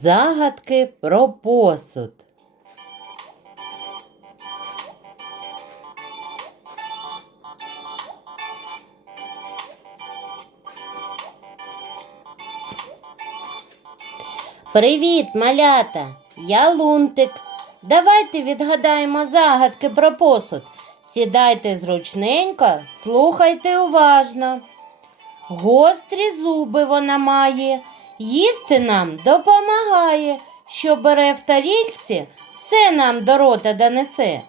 Загадки про посуд. Привіт, малята! Я Лунтик. Давайте відгадаємо загадки про посуд. Сідайте зручненько, слухайте уважно. Гострі зуби вона має, їсти нам допомагає, що бере в тарільці, все нам до рота донесе.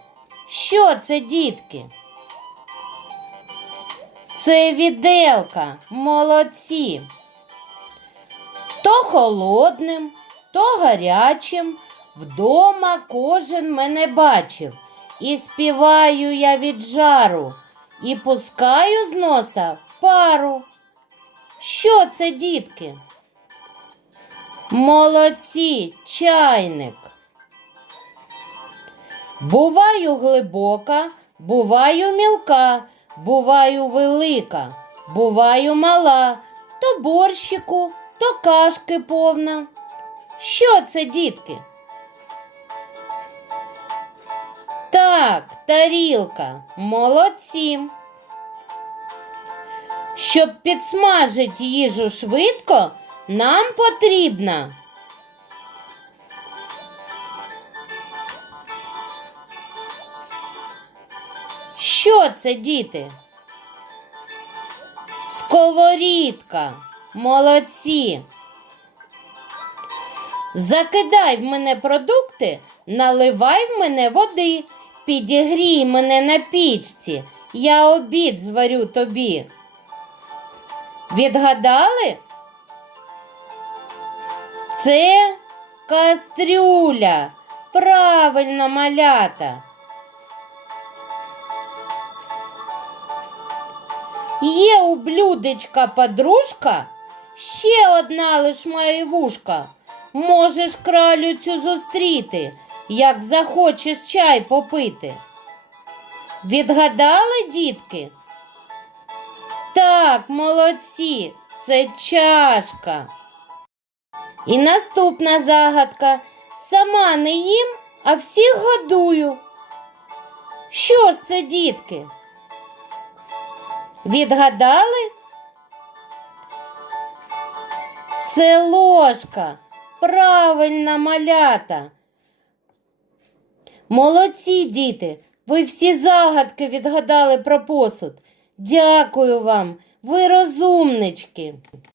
Що це, дітки? Це віделка, молодці. То холодним, то гарячим, вдома кожен мене бачив. І співаю я від жару, і пускаю з носа пару. Що це, дітки? Молодці, чайник. Буваю глибока, буваю мілка, буваю велика, буваю мала, то борщику, то кашки повна. Що це, дітки? Так, тарілка, молодці. Щоб підсмажити їжу швидко, нам потрібна. Що це, діти? Сковорідка. Молодці. Закидай в мене продукти, наливай в мене води, підігрій мене на пічці, я обід зварю тобі. Відгадали? Це кастрюля. Правильно, малята. Є у блюдечка подружка, ще одна лиш має вушка. Можеш кралю цю зустріти, як захочеш чай попити. Відгадали, дітки? Так, молодці, це чашка. І наступна загадка. Сама не їм, а всіх годую. Що ж це, дітки? Відгадали? Це ложка. Правильно, малята. Молодці, діти. Ви всі загадки відгадали про посуд. Дякую вам, ви розумнички.